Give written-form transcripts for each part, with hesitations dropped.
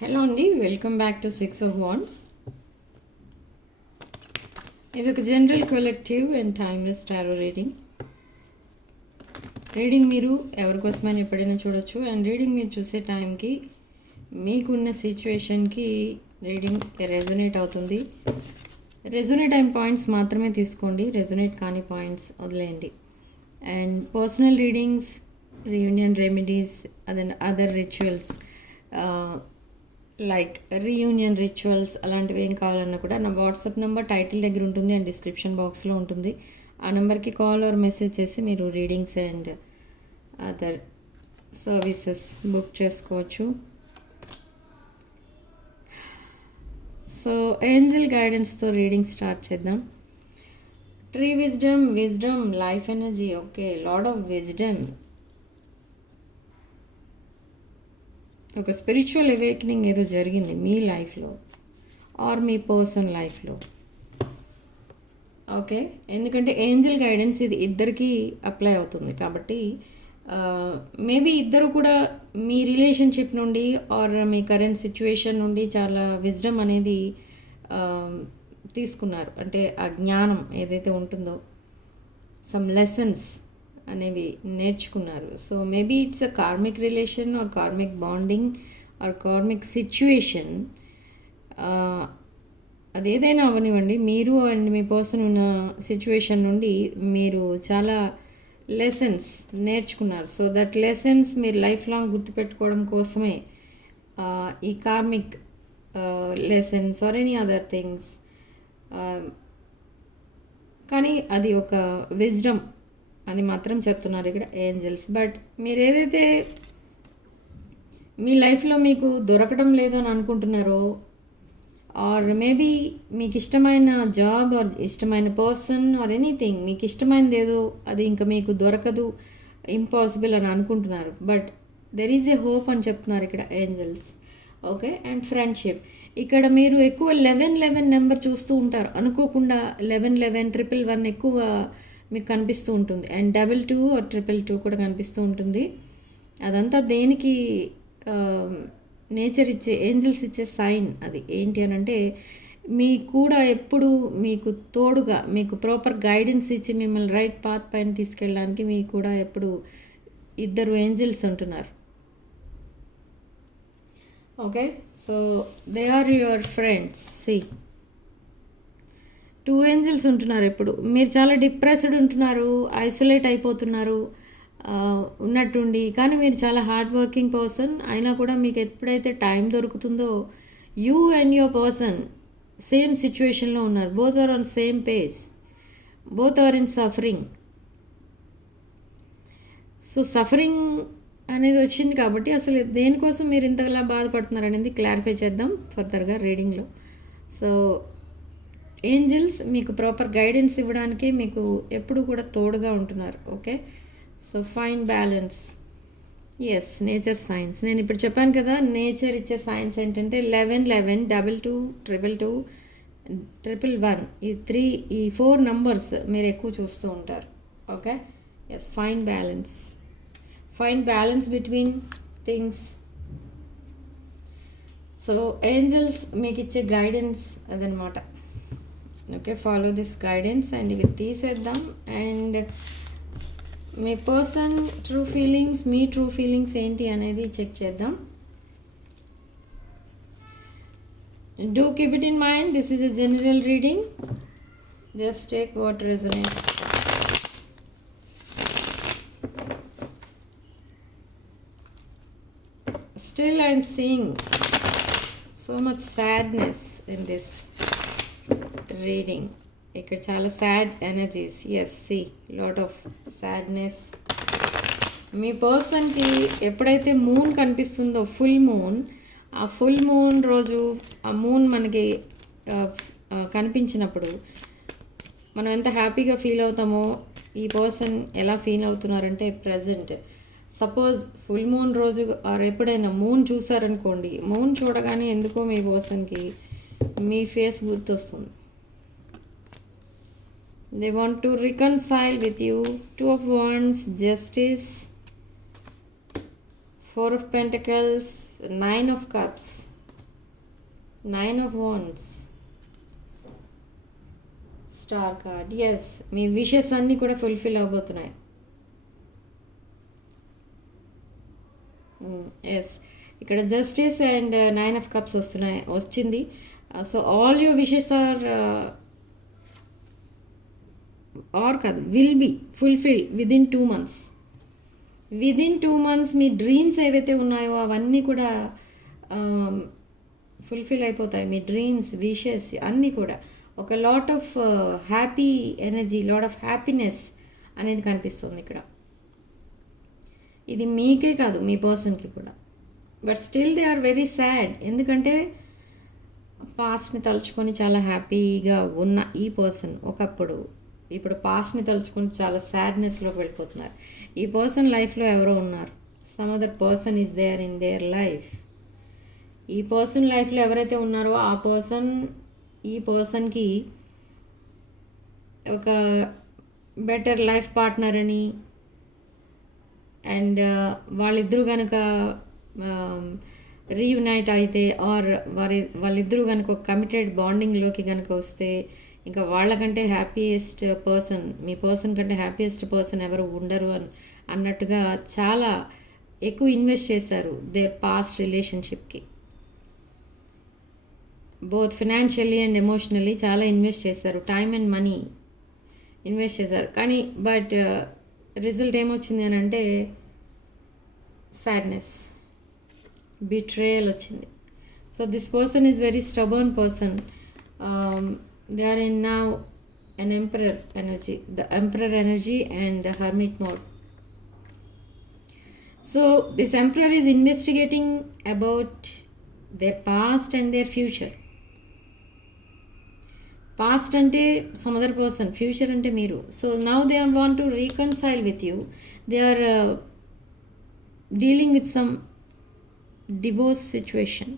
Hello అండి, welcome back to 6 of Wands. ఇది ఒక general collective and timeless tarot reading మీరు ఎవరికోసమైనా ఎప్పుడైనా చూడొచ్చు. అండ్ రీడింగ్ మీరు చూసే టైంకి మీకున్న సిచ్యువేషన్కి రీడింగ్ రెజొనేట్ అవుతుంది. రెజొనేట్ అయిన పాయింట్స్ మాత్రమే తీసుకోండి, రెజొనేట్ కాని పాయింట్స్ వదిలేయండి. And personal readings, reunion remedies, other rituals like reunion rituals అలాంటివి ఏం కావాలన్నా కూడా నా వాట్సాప్ నెంబర్ టైటిల్ దగ్గర ఉంటుంది అండ్ డిస్క్రిప్షన్ బాక్స్లో ఉంటుంది. ఆ నెంబర్కి కాల్ ఆర్ మెసేజ్ చేసి మీరు readings and other services book చేసుకోవచ్చు. సో ఏంజల్ గైడెన్స్తో రీడింగ్ స్టార్ట్ చేద్దాం. Tree wisdom, life energy. Okay, lord of wisdom. ఒక స్పిరిచువల్ అవేకనింగ్ ఏదో జరిగింది మీ లైఫ్లో ఆర్ మీ పర్సన్ లైఫ్లో. ఓకే, ఎందుకంటే ఏంజల్ గైడెన్స్ ఇది ఇద్దరికీ అప్లై అవుతుంది కాబట్టి మేబీ ఇద్దరు కూడా మీ రిలేషన్షిప్ నుండి ఆర్ మీ కరెంట్ సిచ్యువేషన్ నుండి చాలా విజ్డమ్ అనేది తీసుకున్నారు. అంటే ఆ జ్ఞానం ఏదైతే ఉంటుందో, సమ్ లెసన్స్ అనేవి నేర్చుకున్నారు. So maybe it's a karmic relation or karmic bonding or karmic situation. అదేదైనా అవనివ్వండి, మీరు అండ్ మీ పర్సన్ ఉన్న సిచ్యువేషన్ నుండి మీరు చాలా లెసన్స్ నేర్చుకున్నారు. సో దట్ లెసన్స్ మీరు లైఫ్ లాంగ్ గుర్తుపెట్టుకోవడం కోసమే ఈ karmic lessons or any other things. కానీ అది ఒక విజ్డమ్ అని మాత్రం చెప్తున్నారు ఇక్కడ ఏంజల్స్. బట్ మీరు ఏదైతే మీ లైఫ్లో మీకు దొరకడం లేదు అని అనుకుంటున్నారో, ఆర్ మేబీ మీకు ఇష్టమైన జాబ్ ఆర్ ఇష్టమైన పర్సన్ ఆర్ ఎనీథింగ్, మీకు ఇష్టమైనది ఏదో అది ఇంకా మీకు దొరకదు, ఇంపాసిబుల్ అని అనుకుంటున్నారు. But there is a hope అని చెప్తున్నారు ఇక్కడ ఏంజల్స్. Okay, and friendship. ఇక్కడ మీరు ఎక్కువ 11 నెంబర్ చూస్తూ ఉంటారు అనుకోకుండా. 11 111 ఎక్కువ మీకు కనిపిస్తూ ఉంటుంది. అండ్ 22 ఆర్ 222 కూడా కనిపిస్తూ ఉంటుంది. అదంతా దేనికి నేచర్ ఇచ్చే, ఏంజల్స్ ఇచ్చే సైన్. అది ఏంటి అని అంటే మీ కూడా ఎప్పుడు మీకు తోడుగా, మీకు ప్రాపర్ గైడెన్స్ ఇచ్చి మిమ్మల్ని రైట్ పాత్ పైన తీసుకెళ్ళడానికి మీకు కూడా ఎప్పుడు ఇద్దరు ఏంజల్స్ ఉంటున్నారు. Okay, so they are your friends. See 2 angels ఉంటున్నారు ఎప్పుడు. మీరు చాలా డిప్రెస్డ్ ఉంటున్నారు, ఐసోలేట్ అయిపోతున్నారు ఉన్నట్టుండి. కానీ మీరు చాలా హార్డ్ వర్కింగ్ పర్సన్ అయినా కూడా మీకు ఎప్పుడైతే టైం దొరుకుతుందో you and your person same సిచ్యువేషన్లో ఉన్నారు. Both are on same page, both are in suffering. So suffering అనేది వచ్చింది కాబట్టి అసలు దేనికోసం మీరు ఇంతలా బాధపడుతున్నారు అనేది క్లారిఫై చేద్దాం ఫర్దర్గా రీడింగ్లో. సో ఏంజల్స్ మీకు ప్రాపర్ గైడెన్స్ ఇవ్వడానికి మీకు ఎప్పుడు కూడా తోడుగా ఉంటున్నారు. Okay, so fine balance. Yes, nature science. నేను ఇప్పుడు చెప్పాను కదా, నేచర్ ఇచ్చే సైన్స్ ఏంటంటే 11 22 222 111 ఈ 4 నంబర్స్ మీరు ఎక్కువ చూస్తూ ఉంటారు. Okay, yes, fine balance between things. So angels మీకు ఇచ్చే గైడెన్స్ అదనమాట. Okay, follow this guidance. And ఇవి తీసేద్దాం. అండ్ మీ పర్సన్ ట్రూ ఫీలింగ్స్, మీ ట్రూ ఫీలింగ్స్ ఏంటి అనేది చెక్ చేద్దాం. Do keep it in mind, this is a general reading. Just take what resonates. Still I'm seeing so much sadness in this reading. ఇక్కడ చాలా sad energies. Yes, see lot of sadness. మీ పర్సన్కి ఎప్పుడైతే moon కనిపిస్తుందో, full moon, ఆ full moon రోజు ఆ moon మనకి కనిపించినప్పుడు మనం ఎంత హ్యాపీగా ఫీల్ అవుతామో ఈ పర్సన్ ఎలా ఫీల్ అవుతున్నారంటే ప్రజెంట్. సపోజ్ ఫుల్ మూన్ రోజు ఆర్ ఎప్పుడైనా మూన్ చూసారనుకోండి, మూన్ చూడగానే ఎందుకో మీ పర్సన్కి మీ ఫేస్ గుర్తొస్తుంది. They want to reconcile with you. 2 of Wands, Justice, 4 of Pentacles, 9 of Cups. 9 of Wands, star card. Yes, మీ విషెస్ అన్నీ కూడా ఫుల్ఫిల్ అవబోతున్నాయి. ఎస్, ఇక్కడ జస్టిస్ అండ్ 9 of Cups వచ్చింది. So all your wishes are కాదు, will be fulfilled within 2 months. Within 2 months మీ dreams ఏవైతే ఉన్నాయో అవన్నీ కూడా ఫుల్ఫిల్ అయిపోతాయి. మీ డ్రీమ్స్, విషెస్ అన్నీ కూడా ఒక lot of happy energy, lot of happiness అనేది కనిపిస్తుంది ఇక్కడ. ఇది మీకే కాదు, మీ పర్సన్కి కూడా. But still they are very sad. ఎందుకంటే పాస్ట్ని తలుచుకొని చాలా హ్యాపీగా ఉన్న ఈ పర్సన్ ఒకప్పుడు ఇప్పుడు పాస్ట్ని తలుచుకొని చాలా సాడ్నెస్లోకి వెళ్ళిపోతున్నారు. ఈ పర్సన్ లైఫ్లో ఎవరో ఉన్నారు. Some other person is there in their life. ఈ పర్సన్ లైఫ్లో ఎవరైతే ఉన్నారో ఆ పర్సన్ ఈ పర్సన్కి ఒక బెటర్ లైఫ్ పార్ట్నర్ అని, అండ్ వాళ్ళిద్దరూ కనుక రీయునైట్ అయితే ఆర్ వాళ్ళిద్దరూ కనుక ఒక కమిటెడ్ బాండింగ్లోకి కనుక వస్తే ఇంకా వాళ్ళకంటే హ్యాపీయెస్ట్ పర్సన్, మీ పర్సన్ కంటే హ్యాపీయెస్ట్ పర్సన్ ఎవరు ఉండరు అన్నట్టుగా చాలా ఎక్కువ ఇన్వెస్ట్ చేశారు దేర్ పాస్ట్ రిలేషన్షిప్కి. బోత్ ఫినాన్షియల్లీ అండ్ ఎమోషనల్లీ చాలా ఇన్వెస్ట్ చేశారు, టైమ్ అండ్ మనీ ఇన్వెస్ట్ చేశారు. కానీ బట్ రిజల్ట్ ఏమొచ్చింది అని అంటే సాడ్నెస్, బిట్రేయల్ వచ్చింది. So this person is very stubborn person. They are in now an emperor energy, the emperor energy and the hermit mode. So this emperor is investigating about their past and their future. Past ante some other person, future ante meeru. So now they want to reconcile with you. They are dealing with some divorce situation.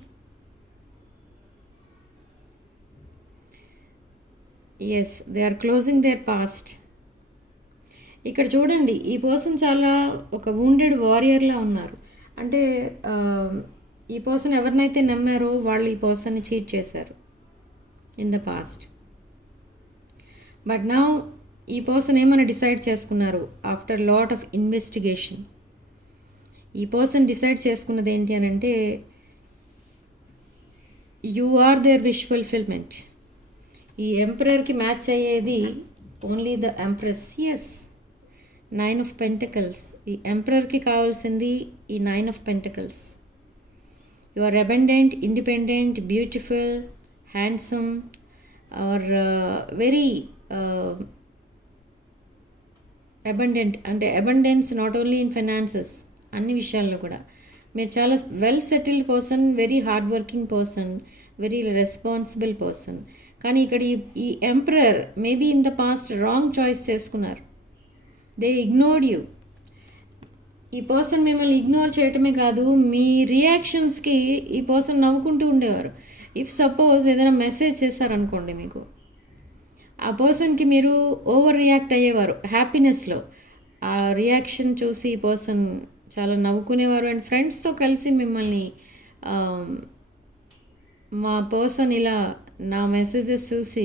Yes, they are closing their past. ఇక్కడ చూడండి, ఈ person చాలా ఒక wounded వారియర్లా ఉన్నారు. అంటే ఈ person ఎవరినైతే నమ్మారో వాళ్ళు ఈ పర్సన్ని చీట్ చేశారు in the past. But now ఈ పర్సన్ ఏమైనా డిసైడ్ చేసుకున్నారు ఆఫ్టర్ లాట్ ఆఫ్ ఇన్వెస్టిగేషన్. ఈ పర్సన్ డిసైడ్ చేసుకున్నది ఏంటి అని అంటే you are their wish fulfilment. ఈ ఎంపరర్కి మ్యాచ్ అయ్యేది only the empress. Yes, 9 of Pentacles. ఈ ఎంపరర్కి కావాల్సింది ఈ 9 of Pentacles. You are abundant, independent, beautiful, handsome are very abundant. అంటే abundance not only in finances, అన్ని విషయాల్లో కూడా మీరు చాలా well settled person, very hard working person, very responsible person. కానీ ఇక్కడ ఈ emperor maybe in the past wrong choice చేసుకున్నారు. They ignored you. ఈ పర్సన్ మిమ్మల్ని ఇగ్నోర్ చేయటమే కాదు, మీ రియాక్షన్స్కి ఈ పర్సన్ నవ్వుకుంటూ ఉండేవారు. ఇఫ్ సపోజ్ ఏదైనా మెసేజ్ చేశారనుకోండి మీకు, ఆ పర్సన్కి మీరు ఓవర్ రియాక్ట్ అయ్యేవారు హ్యాపీనెస్లో. ఆ రియాక్షన్ చూసి ఈ పర్సన్ చాలా నవ్వుకునేవారు. అండ్ ఫ్రెండ్స్తో కలిసి మిమ్మల్ని మా పర్సన్ ఇలా నా మెసేజెస్ చూసి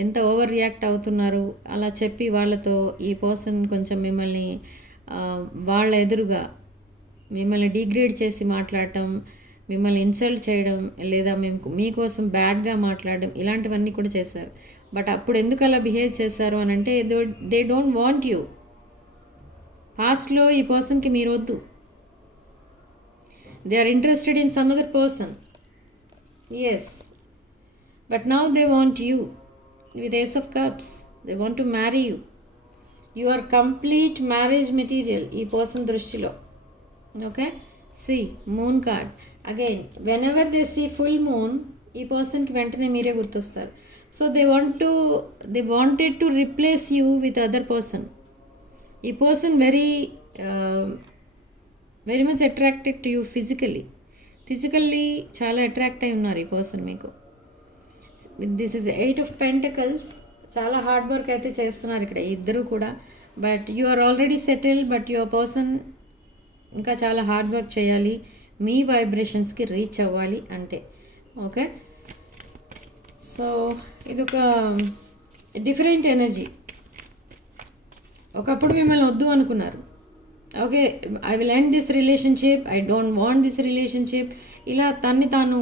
ఎంత ఓవర్ రియాక్ట్ అవుతున్నారు అలా చెప్పి వాళ్ళతో ఈ పర్సన్ కొంచెం మిమ్మల్ని వాళ్ళ ఎదురుగా మిమ్మల్ని డిగ్రేడ్ చేసి మాట్లాడటం, మిమ్మల్ని ఇన్సల్ట్ చేయడం, లేదా మీకోసం బ్యాడ్గా మాట్లాడడం, ఇలాంటివన్నీ కూడా చేశారు. బట్ అప్పుడు ఎందుకు అలా బిహేవ్ చేశారు అని అంటే దే డోంట్ వాంట్ యూ. పాస్ట్లో ఈ పర్సన్కి మీరు వద్దు. They are interested in some other person. Yes, but now they want you with Ace of Cups. They want to marry you. You are complete marriage material ee person drishtilo. Okay, see moon card again. Whenever they see full moon, ee person ki ventane meere gurtostaru. So they wanted to replace you with other person. Ee person very much attracted to you physically చాలా attract అయి ఉన్నారు ఈ person మీకు. This is 8 of Pentacles. చాలా hard work అయితే చేస్తున్నారు ఇక్కడ ఇద్దరు కూడా. But you are already settle, but your person ఇంకా చాలా హార్డ్ వర్క్ చేయాలి మీ వైబ్రేషన్స్కి రీచ్ అవ్వాలి అంటే. ఓకే, సో ఇదొక డిఫరెంట్ ఎనర్జీ. ఒకప్పుడు మిమ్మల్ని వద్దు అనుకున్నారు, okay I will end this relationship, I don't want this relationship, ఇలా తన్ని తాను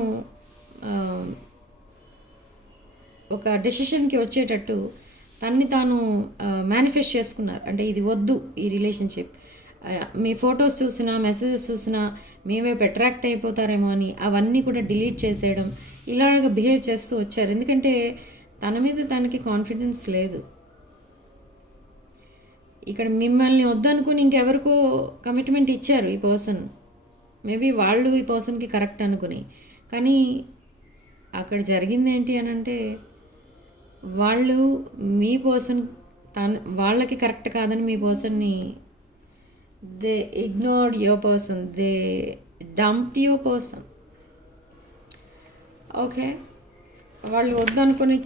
ఒక డెసిషన్కి వచ్చేటట్టు తన్ని తాను మేనిఫెస్ట్ చేసుకున్నారు. అంటే ఇది వద్దు ఈ రిలేషన్షిప్, మీ ఫొటోస్ చూసినా మెసేజెస్ చూసినా మేమేపు అట్రాక్ట్ అయిపోతారేమో అని అవన్నీ కూడా డిలీట్ చేసేయడం, ఇలాగ బిహేవ్ చేస్తూ వచ్చారు. ఎందుకంటే తన మీద తనకి కాన్ఫిడెన్స్ లేదు. ఇక్కడ మిమ్మల్ని వద్దనుకుని ఇంకెవరికో కమిట్మెంట్ ఇచ్చారు ఈ పర్సన్, మేబీ వాళ్ళు ఈ పర్సన్కి కరెక్ట్ అనుకుని. కానీ అక్కడ జరిగింది ఏంటి అని అంటే వాళ్ళు మీ పర్సన్ వాళ్ళకి కరెక్ట్ కాదని మీ పర్సన్ని they ignored your person, they dumped your person. Okay వాళ్ళు వద్దనుకొని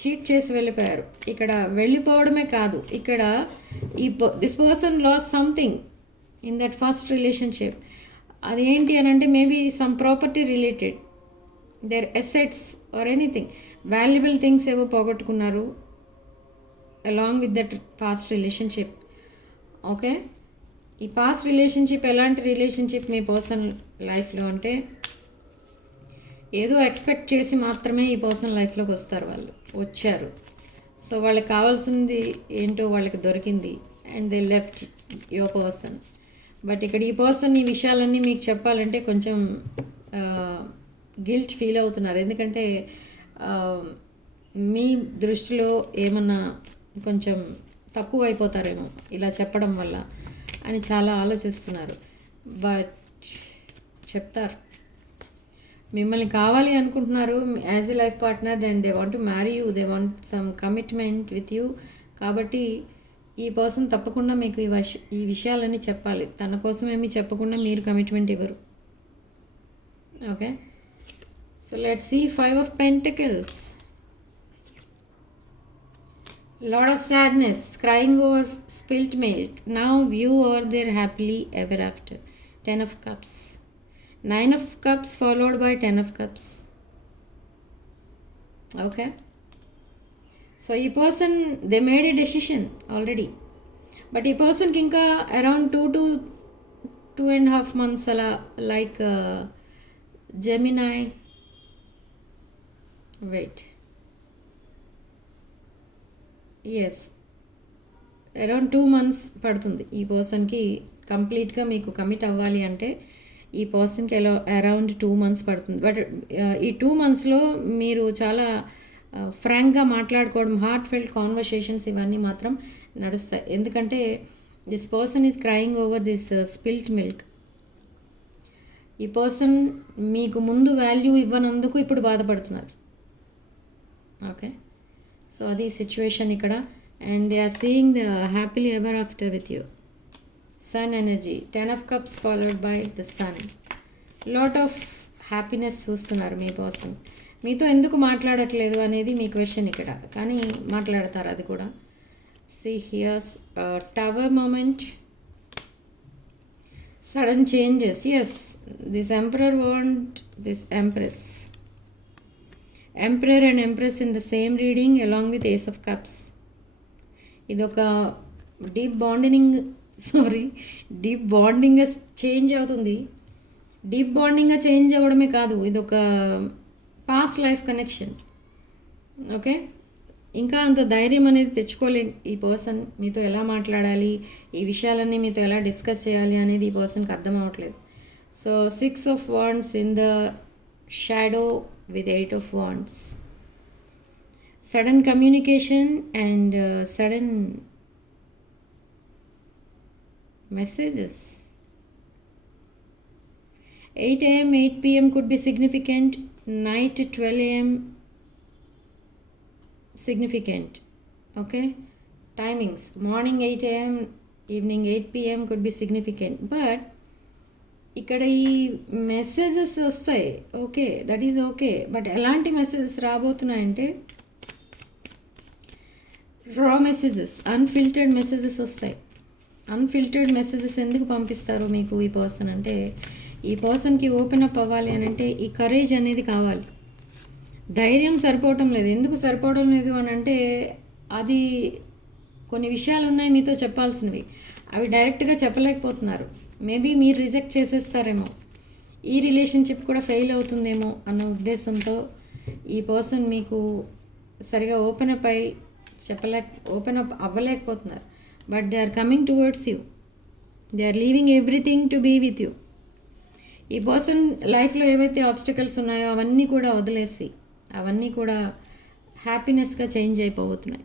చీట్ చేసి వెళ్ళిపోయారు. ఇక్కడ వెళ్ళిపోవడమే కాదు, ఇక్కడ this person lost something in that first relationship. అది ఏంటి అని అంటే maybe some property related, their assets or anything, valuable things ఏవో పోగొట్టుకున్నారు along with that past relationship. Okay ఈ పాస్ట్ రిలేషన్షిప్ ఎలాంటి రిలేషన్షిప్ మీ పర్సన్ లైఫ్లో అంటే ఏదో ఎక్స్పెక్ట్ చేసి మాత్రమే ఈ పర్సన్ లైఫ్లోకి వస్తారు, వాళ్ళు వచ్చారు. సో వాళ్ళకి కావాల్సింది ఏంటో వాళ్ళకి దొరికింది and they left your person. But ఇక్కడ ఈ పర్సన్ ఈ విషయాలన్నీ మీకు చెప్పాలంటే కొంచెం గిల్ట్ ఫీల్ అవుతున్నారు. ఎందుకంటే మీ దృష్టిలో ఏమన్నా కొంచెం తక్కువ అయిపోతారేమో ఇలా చెప్పడం వల్ల అని చాలా ఆలోచిస్తున్నారు. బట్ చెప్తారు, మిమ్మల్ని కావాలి అనుకుంటున్నారు as a life partner, then they want to marry you, they want some commitment with you. కాబట్టి ఈ పర్సన్ తప్పకుండా మీకు ఈ విషయాలన్నీ చెప్పాలి. తన కోసం ఏమీ చెప్పకుండా మీరు కమిట్మెంట్ ఇవ్వరు. Okay so let's see 5 of Pentacles. Lot of sadness, crying over spilt milk. Now you are there happily ever after. 10 of Cups. 9 of Cups followed by 10 of Cups. Okay. So ఈ person they made a decision already. But ఈ పర్సన్కి ఇంకా around 2 to 2.5 months అలా like Gemini wait yes around 2 months పడుతుంది ఈ పర్సన్కి కంప్లీట్గా మీకు కమిట్ అవ్వాలి అంటే. ఈ పర్సన్కి అరౌండ్ 2 months పడుతుంది. బట్ ఈ 2 monthsలో మీరు చాలా ఫ్రాంక్గా మాట్లాడుకోవడం, హార్ట్ ఫెల్ట్ కాన్వర్సేషన్స్ ఇవన్నీ మాత్రం నడుస్తాయి. ఎందుకంటే this person is crying over this spilt milk. ఈ పర్సన్ మీకు ముందు వాల్యూ ఇవ్వనందుకు ఇప్పుడు బాధపడుతున్నారు. ఓకే సో అది సిచ్యువేషన్ ఇక్కడ. And they are seeing the happily ever after with you. Sun energy, 10 of Cups followed by the sun. Lot of happiness చూస్తున్నారు మీ పర్సన్. మీతో ఎందుకు మాట్లాడట్లేదు అనేది మీ క్వశ్చన్ ఇక్కడ, కానీ మాట్లాడతారు అది కూడా. See here's a tower moment, sudden changes. Yes, this emperor want this empress, emperor and empress in the same reading along with ace of cups. ఇదొక డీప్ బాండింగ్గా చేంజ్ అవుతుంది. డీప్ బాండింగ్గా చేంజ్ అవ్వడమే కాదు, ఇదొక పాస్ట్ లైఫ్ కనెక్షన్. ఓకే ఇంకా అంత ధైర్యం అనేది తెచ్చుకోలేదు ఈ పర్సన్. మీతో ఎలా మాట్లాడాలి, ఈ విషయాలన్నీ మీతో ఎలా డిస్కస్ చేయాలి అనేది ఈ పర్సన్కి అర్థం అవ్వట్లేదు. So 6 of Wands in the shadow with 8 of Wands. Sudden communication and sudden messages. 8 AM 8 PM could be significant. Night 12 AM significant. Okay, timings morning 8 AM, evening 8 PM could be significant. But ఇక్కడ ఈ messages వస్తాయి, okay that is okay. But ఎలాంటి messages రాబోతున్నాయంటే రా messages, unfiltered messages వస్తాయి. Unfiltered messages ఎందుకు పంపిస్తారు మీకు ఈ పర్సన్ అంటే, ఈ పర్సన్కి ఓపెన్ అప్ అవ్వాలి అని అంటే ఈ కరేజ్ అనేది కావాలి. ధైర్యం సరిపోవటం లేదు. ఎందుకు సరిపోవడం లేదు అని అంటే, అది కొన్ని విషయాలు ఉన్నాయి మీతో చెప్పాల్సినవి, అవి డైరెక్ట్గా చెప్పలేకపోతున్నారు. మేబీ మీరు రిజెక్ట్ చేసేస్తారేమో, ఈ రిలేషన్షిప్ కూడా ఫెయిల్ అవుతుందేమో అన్న ఉద్దేశంతో ఈ పర్సన్ మీకు సరిగా ఓపెన్ అప్ అవ్వలేకపోతున్నారు. But they are coming towards you, they are leaving everything to be with you. ఈ పర్సన్ లైఫ్లో ఏవైతే ఆబ్స్టకల్స్ ఉన్నాయో అవన్నీ కూడా వదిలేసి, అవన్నీ కూడా హ్యాపీనెస్గా చేంజ్ అయిపోతున్నాయి.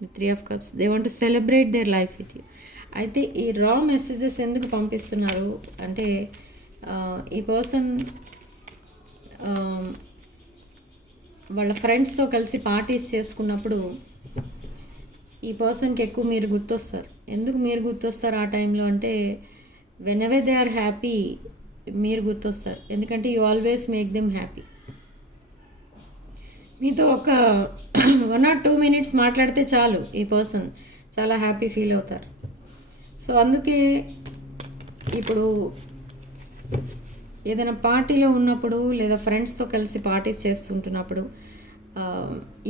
The 3 of Cups, they want to celebrate their life with you. అయితే ఈ రా మెసేజెస్ ఎందుకు పంపిస్తున్నారు అంటే, ఈ పర్సన్ వాళ్ళ ఫ్రెండ్స్తో కలిసి పార్టీస్ చేసుకున్నప్పుడు ఈ పర్సన్కి ఎక్కువ మీరు గుర్తొస్తారు. ఎందుకు మీరు గుర్తొస్తారు ఆ టైంలో అంటే, whenever they are happy మీరు గుర్తొస్తారు. ఎందుకంటే you always make them happy. మీతో ఒక 1 or 2 minutes మాట్లాడితే చాలు, ఈ పర్సన్ చాలా హ్యాపీ ఫీల్ అవుతారు. సో అందుకే ఇప్పుడు ఏదైనా పార్టీలో ఉన్నప్పుడు లేదా ఫ్రెండ్స్తో కలిసి పార్టీస్ చేస్తుంటున్నప్పుడు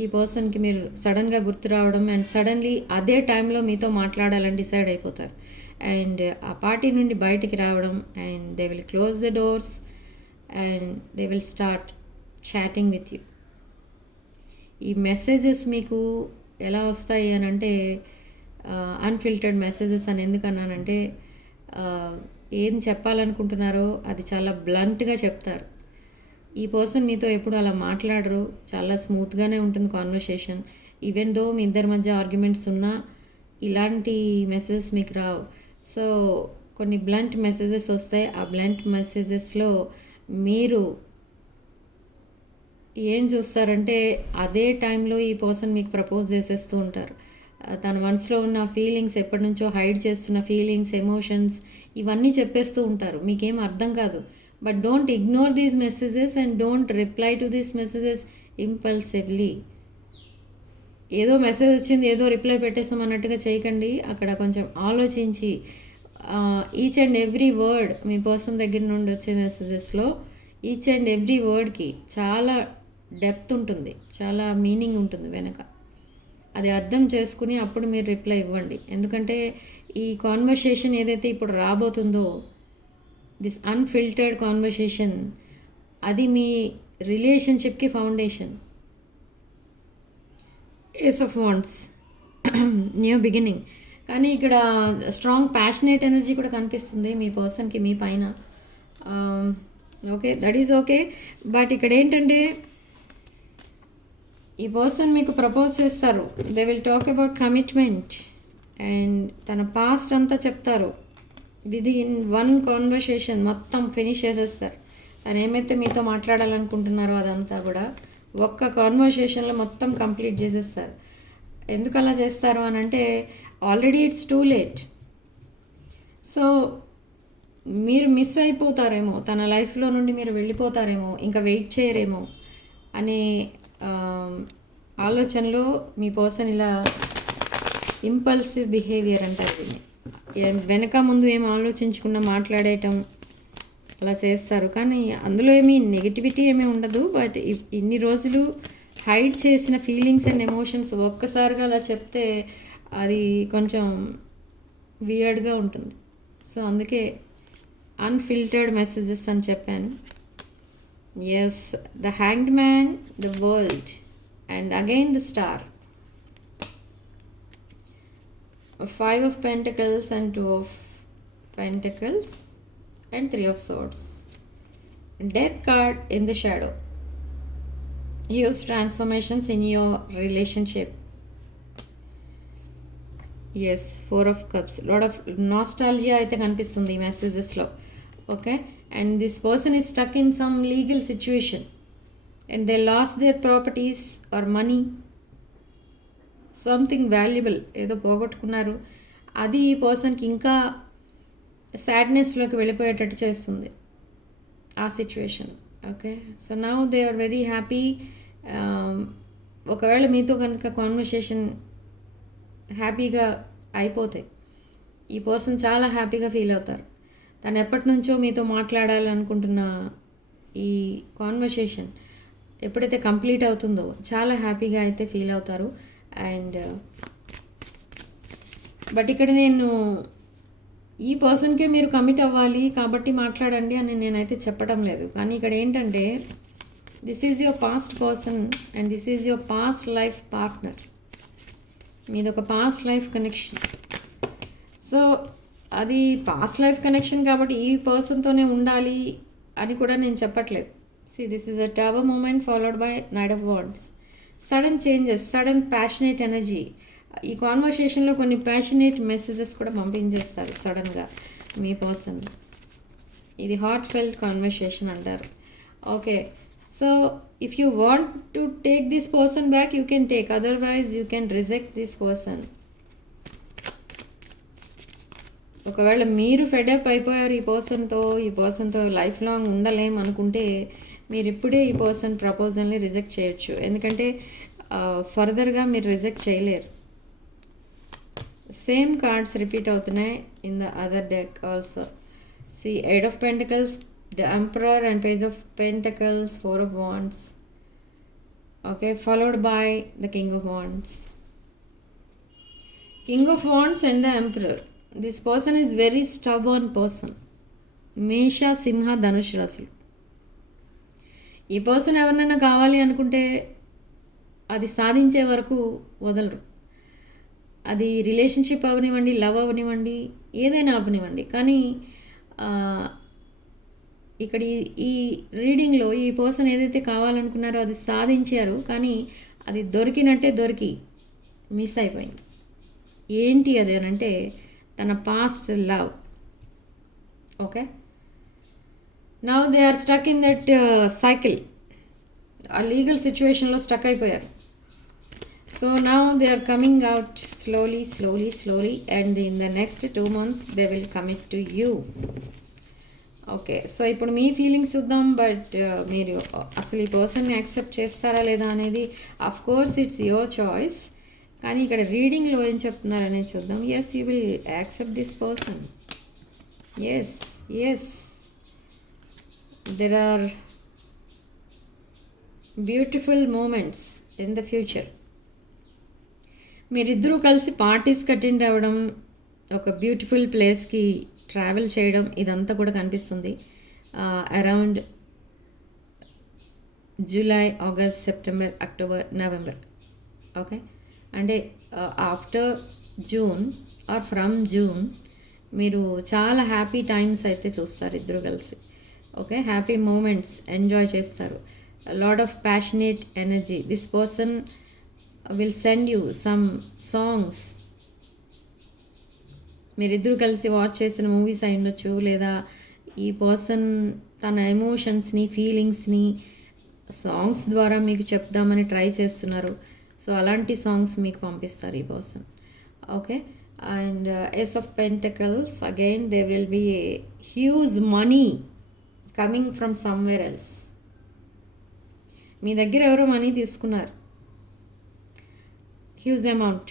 ఈ పర్సన్కి మీరు సడన్గా గుర్తు రావడం, అండ్ సడన్లీ అదే టైంలో మీతో మాట్లాడాలని డిసైడ్ అయిపోతారు. అండ్ ఆ పార్టీ నుండి బయటికి రావడం, and they will close the doors and they will start chatting with you. ఈ మెసేజెస్ మీకు ఎలా వస్తాయి అని అంటే, అన్ఫిల్టర్డ్ మెసేజెస్ అని ఎందుకు అన్నానంటే, ఏం చెప్పాలనుకుంటున్నారో అది చాలా బ్లంట్గా చెప్తారు. ఈ పర్సన్ మీతో ఎప్పుడు అలా మాట్లాడరు, చాలా స్మూత్గానే ఉంటుంది కాన్వర్సేషన్. ఈవెన్ దో మీ ఇద్దరి మధ్య ఆర్గ్యుమెంట్స్ ఉన్నా ఇలాంటి మెసేజెస్ మీకు రావు. సో కొన్ని బ్లంట్ మెసేజెస్ వస్తాయి. ఆ బ్లంట్ మెసేజెస్లో మీరు ఏం చూస్తారంటే, అదే టైంలో ఈ పర్సన్ మీకు ప్రపోజ్ చేసేస్తూ ఉంటారు. తన మనసులో ఉన్న ఫీలింగ్స్, ఎప్పటి నుంచో హైడ్ చేస్తున్న ఫీలింగ్స్, ఎమోషన్స్ ఇవన్నీ చెప్పేస్తూ ఉంటారు. మీకేం అర్థం కాదు. But don't ignore these messages and don't reply to these messages impulsively. ఏదో మెసేజ్ వచ్చింది ఏదో రిప్లై పెట్టేస్తాం అన్నట్టుగా చేయకండి. అక్కడ కొంచెం ఆలోచించి each and every word, me person దగ్గర నుండి వచ్చే మెసేజెస్లో ఈచ్ అండ్ ఎవ్రీ వర్డ్కి చాలా డెప్త్ ఉంటుంది, చాలా మీనింగ్ ఉంటుంది వెనక. అది అర్థం చేసుకుని అప్పుడు మీరు రిప్లై ఇవ్వండి. ఎందుకంటే ఈ కాన్వర్సేషన్ ఏదైతే ఇప్పుడు రాబోతుందో, దిస్ అన్ఫిల్టర్డ్ కాన్వర్సేషన్, అది మీ రిలేషన్షిప్కి foundation. Ace of wands, new beginning. కానీ ఇక్కడ స్ట్రాంగ్ ప్యాషనేట్ ఎనర్జీ కూడా కనిపిస్తుంది మీ పర్సన్కి మీ పైన. Okay, that is okay. But ఇక్కడ ఏంటంటే, ఈ పర్సన్ మీకు ప్రపోజ్ చేస్తారు. They will talk about commitment and తన పాస్ట్ అంతా చెప్తారు. విదిన్ 1 కాన్వర్సేషన్ మొత్తం ఫినిష్ చేసేస్తారు. తను ఏమైతే మీతో మాట్లాడాలనుకుంటున్నారో అదంతా కూడా ఒక్క కాన్వర్సేషన్లో మొత్తం కంప్లీట్ చేసేస్తారు. ఎందుకు అలా చేస్తారు అని అంటే, already it's too late. So మీరు మిస్ అయిపోతారేమో, తన లైఫ్లో నుండి మీరు వెళ్ళిపోతారేమో, ఇంకా వెయిట్ చేయరేమో అనే ఆలోచనలో మీ పర్సన్ ఇలా ఇంపల్సివ్ బిహేవియర్ అంటారు దీన్ని. వెనక ముందు ఏం ఆలోచించకుండా మాట్లాడేయటం అలా చేస్తారు. కానీ అందులో ఏమీ నెగిటివిటీ ఏమీ ఉండదు. బట్ ఇన్ని రోజులు హైడ్ చేసిన ఫీలింగ్స్ అండ్ ఎమోషన్స్ ఒక్కసారిగా అలా చెప్తే అది కొంచెం వియర్డ్గా ఉంటుంది. సో అందుకే అన్ఫిల్టర్డ్ మెసేజెస్ అని చెప్పాను. Yes, the hanged man, the world and again the star, 5 of Pentacles and 2 of Pentacles and 3 of Swords. Death card in the shadow. Huge transformations in your relationship. Yes, 4 of Cups. Lot of nostalgia అయితే కనిపిస్తుంది ఈ మెసేజెస్లో. Okay, and this person is stuck in some legal situation and they lost their properties or money, something valuable ఏదో పోగొట్టుకున్నారు. అది ఈ పర్సన్కి ఇంకా సాడ్నెస్లోకి వెళ్ళిపోయేటట్టు చేస్తుంది ఆ situation. Okay, so now they are very happy. ఒకవేళ మీతో కనుక కాన్వర్సేషన్ హ్యాపీగా అయిపోతాయి, ఈ పర్సన్ చాలా హ్యాపీగా ఫీల్ అవుతారు. తను ఎప్పటి నుంచో మీతో మాట్లాడాలనుకుంటున్న ఈ కాన్వర్సేషన్ ఎప్పుడైతే కంప్లీట్ అవుతుందో చాలా హ్యాపీగా అయితే ఫీల్ అవుతారు. అండ్ బట్ ఇక్కడ నేను ఈ పర్సన్కే మీరు కమిట్ అవ్వాలి కాబట్టి మాట్లాడండి అని నేనైతే చెప్పడం లేదు. కానీ ఇక్కడ ఏంటంటే this is your past person and this is your past life partner. మీది ఒక పాస్ట్ లైఫ్ కనెక్షన్. సో అది పాస్ట్ లైఫ్ కనెక్షన్ కాబట్టి ఈ పర్సన్తోనే ఉండాలి అని కూడా నేను చెప్పట్లేదు. See this is a tower moment followed by knight of wands. Sudden changes, sudden passionate energy. ఈ కాన్వర్సేషన్లో కొన్ని ప్యాషనేట్ మెసేజెస్ కూడా పంపించేస్తారు సడన్గా మీ పర్సన్. ఇది హార్ట్ ఫెల్ట్ కాన్వర్సేషన్ అంటారు. Okay, so if you want to take this person back you can take, otherwise you can reject this person. ఒకవేళ మీరు ఫెడప్ అయిపోయారు ఈ పర్సన్తో లైఫ్ లాంగ్ ఉండలేం అనుకుంటే మీరు ఇప్పుడే ఈ పర్సన్ ప్రపోజల్ని రిజెక్ట్ చేయొచ్చు. ఎందుకంటే ఫర్దర్గా మీరు రిజెక్ట్ చేయలేరు. సేమ్ కార్డ్స్ రిపీట్ అవుతున్నాయి in the other deck also. See eight of pentacles, the emperor and page of pentacles, four of wands. Okay, followed by the king of wands. King of wands and the emperor. This person is very stubborn person. Mesha, Simha, Dhanush రాశులు. ఈ person ఎవరినైనా కావాలి అనుకుంటే అది సాధించే వరకు వదలరు. అది రిలేషన్షిప్ అవనివ్వండి, లవ్ అవనివ్వండి, ఏదైనా అవనివ్వండి. కానీ ఇక్కడ ఈ రీడింగ్లో ఈ పర్సన్ ఏదైతే కావాలనుకున్నారో అది సాధించారు. కానీ అది దొరికి మిస్ అయిపోయింది. ఏంటి అది అని అంటే తన past love. Okay, now they are stuck in that cycle. ఆ లీగల్ సిచ్యువేషన్లో స్టక్ అయిపోయారు. So now they are coming out slowly and in the next 2 months they will commit to you. Okay, so ఇప్పుడు మీ feelings చూద్దాం. But మీరు అసలు ఈ పర్సన్ని యాక్సెప్ట్ చేస్తారా లేదా అనేది of course it's your choice. కానీ ఇక్కడ రీడింగ్లో ఏం చెప్తున్నారనేది చూద్దాం. Yes, you will accept this person. Yes, there are beautiful moments in the future. మీరిద్దరూ కలిసి పార్టీస్కి అటెండ్ అవ్వడం, ఒక బ్యూటిఫుల్ ప్లేస్కి ట్రావెల్ చేయడం, ఇదంతా కూడా కనిపిస్తుంది. Around July, August, September, October, November. Okay, అంటే after June or from June మీరు చాలా హ్యాపీ టైమ్స్ అయితే చూస్తారు ఇద్దరు కలిసి. ఓకే, హ్యాపీ మూమెంట్స్ ఎంజాయ్ చేస్తారు. Lot of passionate energy. This person will send you some songs. మీరిద్దరూ కలిసి వాచ్ చేసిన మూవీస్ అయి ఉండొచ్చు, లేదా ఈ పర్సన్ తన ఎమోషన్స్ని, ఫీలింగ్స్ని సాంగ్స్ ద్వారా మీకు చెప్దామని ట్రై చేస్తున్నారు. సో అలాంటి సాంగ్స్ మీకు పంపిస్తారు ఈ person. Okay, and ace of pentacles. Again there will be a huge money coming from somewhere else. మీ దగ్గర ఎవరో మనీ తీసుకున్నారు, హ్యూజ్ అమౌంట్.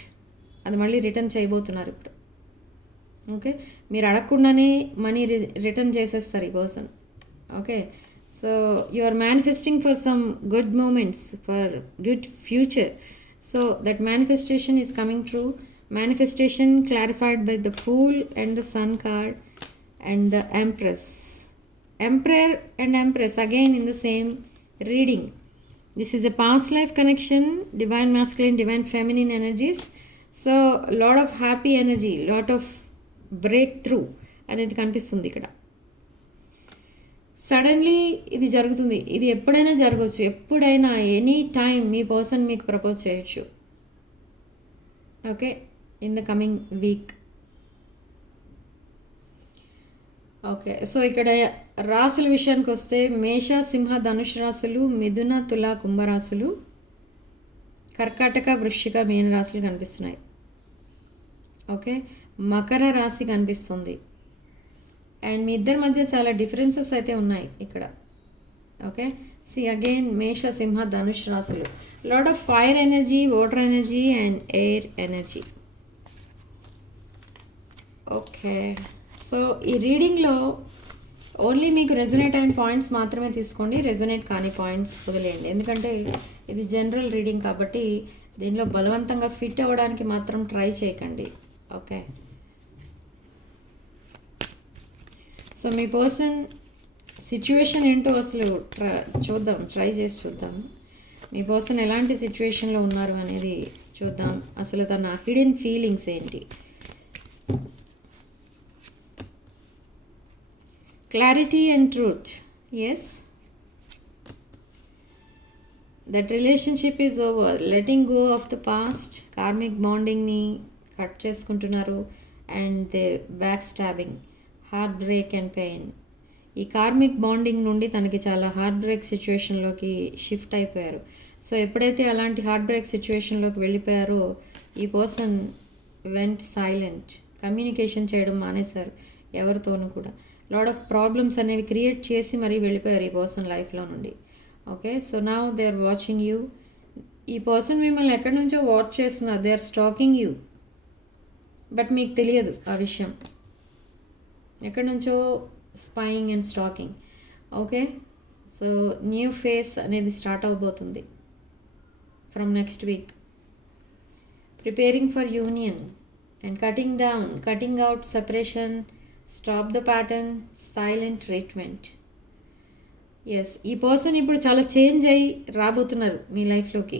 అది మళ్ళీ రిటర్న్ చేయబోతున్నారు ఇప్పుడు. ఓకే, మీరు అడగకుండానే మనీ రిటర్న్ చేసేస్తారు ఈ person. Okay, so you are manifesting for some good moments, for good future. So that manifestation is coming true. Manifestation clarified by the Fool and the Sun card and the Empress. Emperor and Empress again in the same reading. This is a past life connection, divine masculine, divine feminine energies. So lot of happy energy, lot of breakthrough అనేది కనిపిస్తుంది ఇక్కడ. Suddenly ఇది జరుగుతుంది. ఇది ఎప్పుడైనా జరగవచ్చు, ఎప్పుడైనా any time మీ person మీకు ప్రపోజ్ చేయొచ్చు. Okay, in the coming week. Okay, so ఇక్కడ రాశుల విషయానికి వస్తే మేష, సింహ, ధనుష్ రాశులు, మిథున, తుల, కుంభరాశులు, కర్కాటక, వృశ్చిక, మీన రాశులు కనిపిస్తున్నాయి. ఓకే, మకర రాశి కనిపిస్తుంది. అండ్ మీ ఇద్దరి మధ్య చాలా డిఫరెన్సెస్ అయితే ఉన్నాయి ఇక్కడ. ఓకే, సి అగైన్ మేష, సింహ, ధనుష్ రాశులు. Lot of fire energy, water energy and air energy. Okay, so ఈ రీడింగ్లో ఓన్లీ మీకు రెజొనేట్ అయిన పాయింట్స్ మాత్రమే తీసుకోండి, రెజొనేట్ కాని పాయింట్స్ వదిలేయండి. ఎందుకంటే ఇది జనరల్ రీడింగ్ కాబట్టి దీనిలో బలవంతంగా ఫిట్ అవ్వడానికి మాత్రం ట్రై చేయకండి. ఓకే, సో మీ పర్సన్ సిచ్యువేషన్ ఏంటో అసలు ట్రై చేసి చూద్దాం. మీ పర్సన్ ఎలాంటి సిచ్యువేషన్లో ఉన్నారు అనేది చూద్దాం. అసలు తన హిడెన్ ఫీలింగ్స్ ఏంటి. Clarity and truth. Yes, that relationship is over, letting go of the past. Karmic బాండింగ్ని కట్ చేసుకుంటున్నారు. And they back stabbing, heart break and pain. ఈ కార్మిక్ బాండింగ్ నుండి తనకి చాలా హార్ట్ బ్రేక్ సిచ్యువేషన్లోకి షిఫ్ట్ అయిపోయారు. సో ఎప్పుడైతే అలాంటి హార్ట్ బ్రేక్ సిచ్యువేషన్లోకి వెళ్ళిపోయారో ఈ పర్సన్ వెంట్ సైలెంట్. కమ్యూనికేషన్ చేయడం మానేశారు ఎవరితోనూ కూడా. లాట్ ఆఫ్ ప్రాబ్లమ్స్ అనేవి క్రియేట్ చేసి మరీ వెళ్ళిపోయారు ఈ పర్సన్ లైఫ్లో నుండి. Okay, so now they are watching you. ఈ పర్సన్ మిమ్మల్ని ఎక్కడి నుంచో వాచ్ చేస్తున్నారు. They are stalking you, but మీకు తెలియదు ఆ విషయం. ఎక్కడి నుంచో spying and stalking. Okay, so new phase అనేది స్టార్ట్ అవబోతుంది from next week. Preparing for union and cutting out separation, stop the pattern, silent treatment. Yes, ఈ పర్సన్ ఇప్పుడు చాలా చేంజ్ అయ్యి రాబోతున్నారు మీ లైఫ్లోకి.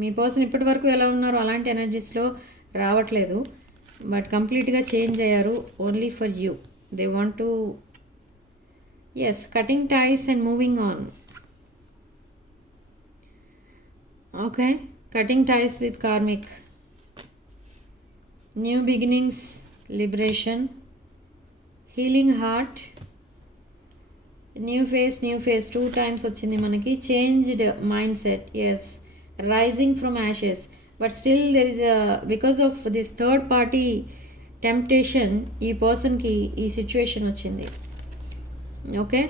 మీ పర్సన్ ఇప్పటి వరకు ఎలా ఉన్నారో అలాంటి ఎనర్జీస్లో రావట్లేదు, బట్ కంప్లీట్గా చేంజ్ అయ్యారు. Only for you they want to, yes, cutting ties and moving on. Okay, cutting ties with karmic, new beginnings, liberation, healing heart, new phase 2 times వచ్చింది మనకి. Changed mindset, yes, rising from ashes. But still there is because of this third party temptation ఈ పర్సన్కి ఈ situation వచ్చింది. Okay,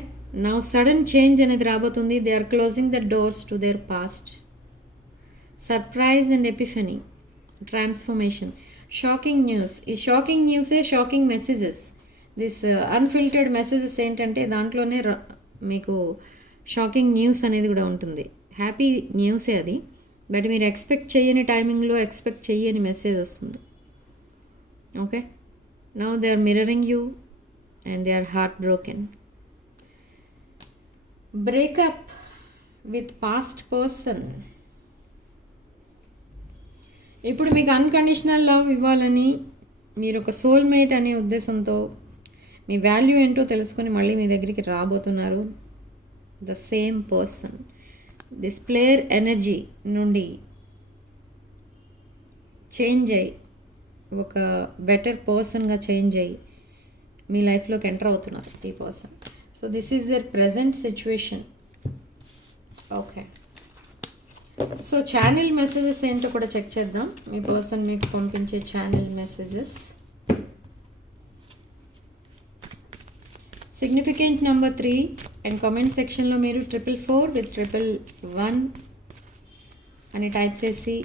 now sudden change అనేది రాబోతుంది. They are closing the doors to their past. Surprise and epiphany, transformation, shocking news. ఈ shocking న్యూసే shocking messages. This unfiltered messages ఏంటంటే దాంట్లోనే మీకు షాకింగ్ న్యూస్ అనేది కూడా ఉంటుంది. హ్యాపీ న్యూసే అది, బట్ మీరు ఎక్స్పెక్ట్ చేయని టైమింగ్లో ఎక్స్పెక్ట్ చేయని మెసేజ్ వస్తుంది. Okay, now they are mirroring you and they are heartbroken. Breakup with past person. ఇప్పుడు మీకు అన్కండిషనల్ లవ్ ఇవ్వాలని మీరు ఒక సోల్మేట్ అనే ఉద్దేశంతో మీ వాల్యూ ఏంటో తెలుసుకొని మళ్ళీ మీ దగ్గరికి రాబోతున్నారు. The same person this player energy నుండి చేంజ్ అయ్యి ఒక బెటర్ పర్సన్గా చేంజ్ అయ్యి మీ లైఫ్లోకి ఎంటర్ అవుతున్నారు ఈ person. So this is their present situation. Okay, so channel messages ఏంటో కూడా చెక్ చేద్దాం. మీ పర్సన్ మీకు పంపించే channel messages. Significant number 3 and comment సెక్షన్లో మీరు 444 విత్ 111 అని టైప్ చేసి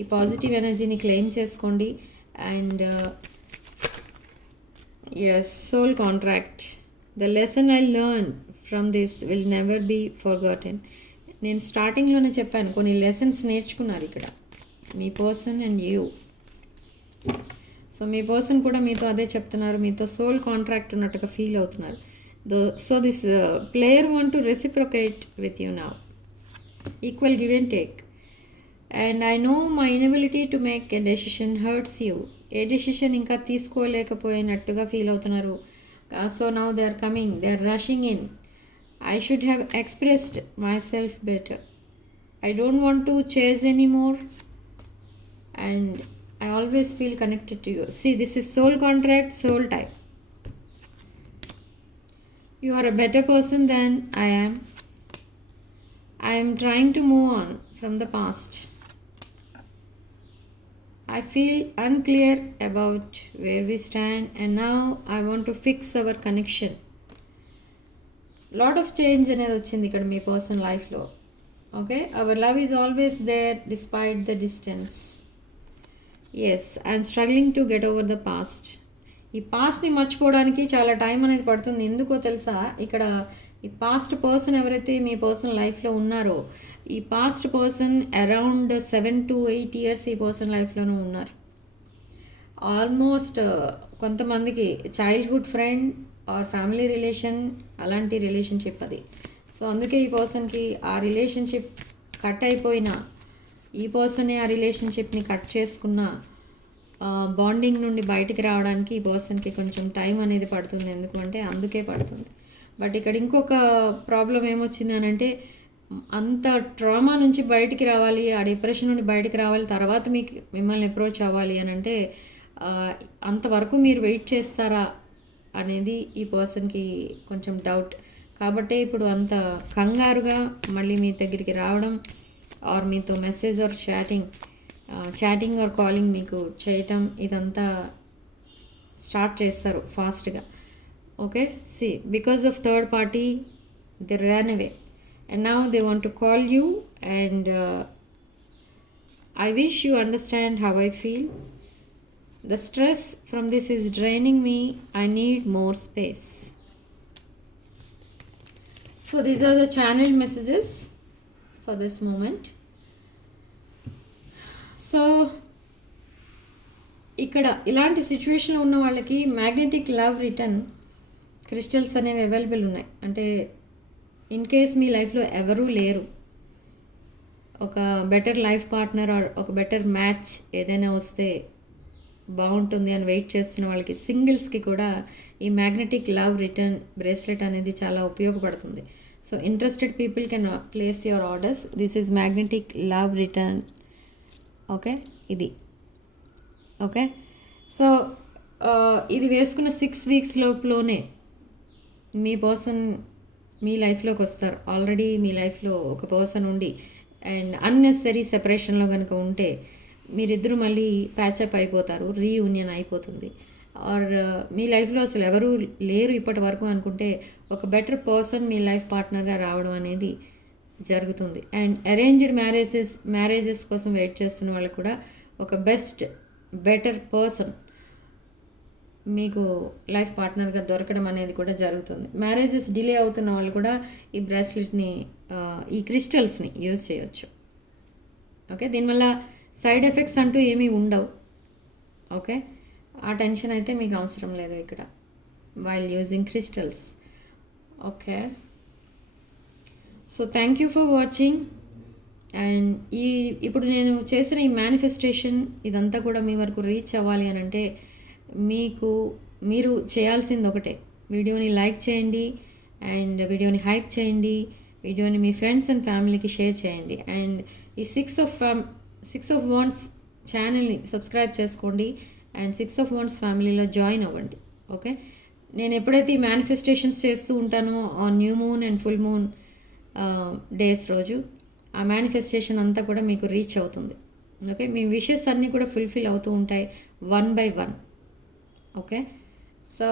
ఈ పాజిటివ్ ఎనర్జీని క్లెయిమ్ చేసుకోండి. And yes, soul contract, the lesson I learn from this will never be forgotten. నేను స్టార్టింగ్లోనే చెప్పాను, కొన్ని లెసన్స్ నేర్చుకున్నారు ఇక్కడ మీ పర్సన్ అండ్ యూ. సో మీ పర్సన్ కూడా మీతో అదే చెప్తున్నారు, మీతో సోల్ కాంట్రాక్ట్ ఉన్నట్టుగా ఫీల్ అవుతున్నారు. So this player want to reciprocate with you now, equal give and take. And I know my inability to make a decision hurts you. ఏ decision ఇంకా తీసుకోలేకపోయినట్టుగా ఫీల్ అవుతున్నారు. So now they are coming, they are rushing in. I should have expressed myself better. I don't want to chase anymore and I always feel connected to you. See, this is soul contract, soul type. You are a better person than I am. I am trying to move on from the past. I feel unclear about where we stand and now I want to fix our connection. Lot of change అనేది వచ్చింది ఇక్కడ మీ person లైఫ్లో. Okay, our love is always there despite the distance. Yes, I'm struggling to get over the past. ఈ పాస్ట్ని మర్చిపోవడానికి చాలా time అనేది పడుతుంది. ఎందుకో తెలుసా, ఇక్కడ ఈ పాస్ట్ పర్సన్ ఎవరైతే మీ పర్సన్ లైఫ్లో ఉన్నారో, ఈ past person around 7 to 8 years ఈ పర్సన్ లైఫ్లోనూ ఉన్నారు. ఆల్మోస్ట్ కొంతమందికి childhood friend or family relation, అలాంటి రిలేషన్షిప్ అది. సో అందుకే ఈ పర్సన్కి ఆ రిలేషన్షిప్ కట్ అయిపోయినా, ఈ పర్సనే ఆ రిలేషన్షిప్ని కట్ చేసుకున్న బాండింగ్ నుండి బయటికి రావడానికి ఈ పర్సన్కి కొంచెం టైం అనేది పడుతుంది. ఎందుకంటే అందుకే పడుతుంది. బట్ ఇక్కడ ఇంకొక ప్రాబ్లం ఏమొచ్చింది అని అంటే, అంత ట్రామా నుంచి బయటికి రావాలి, ఆ డిప్రెషన్ నుండి బయటికి రావాలి, తర్వాత మిమ్మల్ని అప్రోచ్ అవ్వాలి అని అంటే అంతవరకు మీరు వెయిట్ చేస్తారా అనేది ఈ పర్సన్కి కొంచెం డౌట్. కాబట్టి ఇప్పుడు అంత కంగారుగా మళ్ళీ మీ దగ్గరికి రావడం, ఆర్ మీతో message or chatting or calling మీకు చేయటం, ఇదంతా స్టార్ట్ చేస్తారు ఫాస్ట్గా. Okay, see because of third party they ran away and now they want to call you, and I wish you understand how I feel. The stress from this is draining me. I need more space. So these are the channeled messages for this moment. So ఇక్కడ ఇలాంటి సిచ్యువేషన్లో ఉన్న వాళ్ళకి magnetic love return crystals అనేవి available ఉన్నాయి. అంటే in case మీ లైఫ్లో ఎవరూ లేరు, ఒక బెటర్ లైఫ్ పార్ట్నర్ ఆర్ ఒక బెటర్ మ్యాచ్ ఏదైనా వస్తే బాగుంటుంది అని వెయిట్ చేస్తున్న వాళ్ళకి, సింగిల్స్కి కూడా ఈ మ్యాగ్నెటిక్ లవ్ రిటర్న్ బ్రేస్లెట్ అనేది చాలా ఉపయోగపడుతుంది. So interested people can place your orders. This is magnetic love return. Okay, ఇది ఓకే. సో ఇది వేసుకున్న 6 weeks లోపులోనే మీ పర్సన్ మీ లైఫ్లోకి వస్తారు. ఆల్రెడీ మీ లైఫ్లో ఒక పర్సన్ ఉండి అండ్ అన్నెసరీ సెపరేషన్లో కనుక ఉంటే మీరిద్దరూ మళ్ళీ ప్యాచప్ అయిపోతారు, రీయూనియన్ అయిపోతుంది. ఆర్ మీ లైఫ్లో అసలు ఎవరూ లేరు ఇప్పటి వరకు అనుకుంటే ఒక బెటర్ పర్సన్ మీ లైఫ్ పార్ట్నర్గా రావడం అనేది జరుగుతుంది. అండ్ అరేంజ్డ్ మ్యారేజెస్ కోసం వెయిట్ చేస్తున్న వాళ్ళకు కూడా ఒక బెటర్ పర్సన్ మీకు లైఫ్ పార్ట్నర్గా దొరకడం అనేది కూడా జరుగుతుంది. మ్యారేజెస్ డిలే అవుతున్న వాళ్ళు కూడా ఈ బ్రాస్లెట్ని, ఈ క్రిస్టల్స్ని యూజ్ చేయొచ్చు. ఓకే, దీనివల్ల సైడ్ ఎఫెక్ట్స్ అంటూ ఏమీ ఉండవు. ఓకే, ఆ టెన్షన్ అయితే మీకు అవసరం లేదు ఇక్కడ while using crystals. Okay, so thank you for watching. And ఇప్పుడు నేను చేసిన ఈ మేనిఫెస్టేషన్ ఇదంతా కూడా మీ వరకు రీచ్ అవ్వాలి అని అంటే మీరు చేయాల్సింది ఒకటే, వీడియోని లైక్ చేయండి అండ్ వీడియోని హైప్ చేయండి, వీడియోని మీ ఫ్రెండ్స్ అండ్ ఫ్యామిలీకి షేర్ చేయండి. అండ్ ఈ 6 of Wands ఛానల్ని సబ్స్క్రైబ్ చేసుకోండి అండ్ 6 of Wands ఫ్యామిలీలో జాయిన్ అవ్వండి. ఓకే, నేను ఎప్పుడైతే ఈ మేనిఫెస్టేషన్స్ చేస్తూ ఉంటానో on new moon and full moon days రోజు ఆ మేనిఫెస్టేషన్ అంతా కూడా మీకు రీచ్ అవుతుంది. ఓకే, మీ విషెస్ అన్నీ కూడా ఫుల్ఫిల్ అవుతూ ఉంటాయి 1 by 1. ఓకే, సో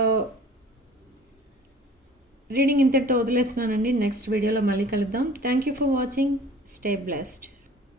రీడింగ్ ఇంతటితో వదిలేస్తున్నానండి. నెక్స్ట్ వీడియోలో మళ్ళీ కలుద్దాం. Thank you for watching. Stay blessed.